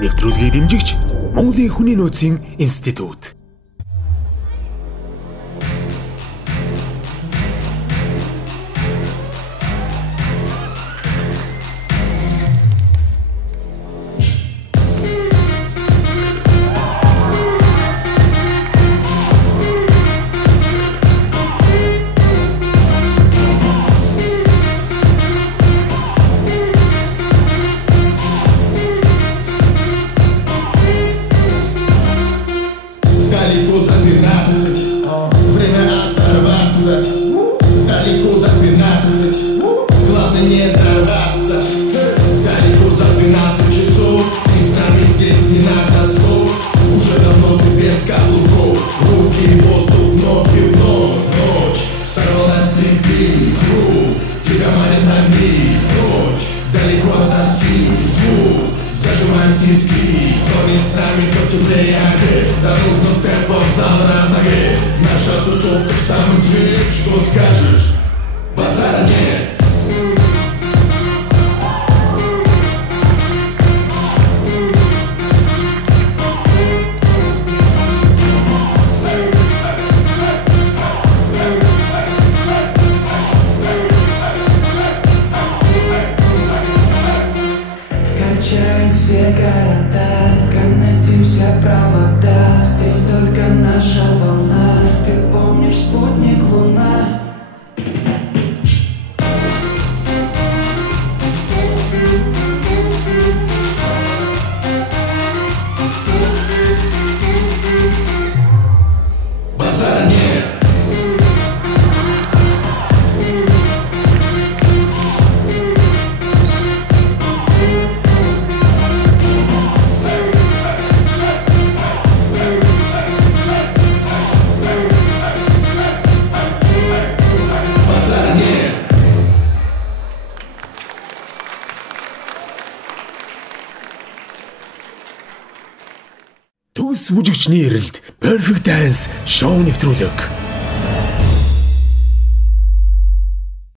Нэвтрүүлгийг дэмжигч Монголын хүний нөөцийн институт. Далеко за 12, время оторваться. Далеко за 12, главное не оторваться. Далеко за 12 часов, и с нами здесь не надо слов. Уже давно ты без каблуков, руки в воздух вновь и вновь. Ночь сорвалась с цепи, круг тебя манит огни. Ночь далеко от тоски, звук зажимаем тиски. Кто не с нами, тот теплее огрет. Да нужно темпо в зал разогреть. Наша тусовка в самом цвет. Что скажешь? Базара нет. Качаясь все города, коннектимся в провода. Здесь только наша волна. Ты помнишь спутник Луна? Базара нет. Базара нет. Төгс бүжигчний эрэлд Perfect Dance шоу нэвтрүүлэг.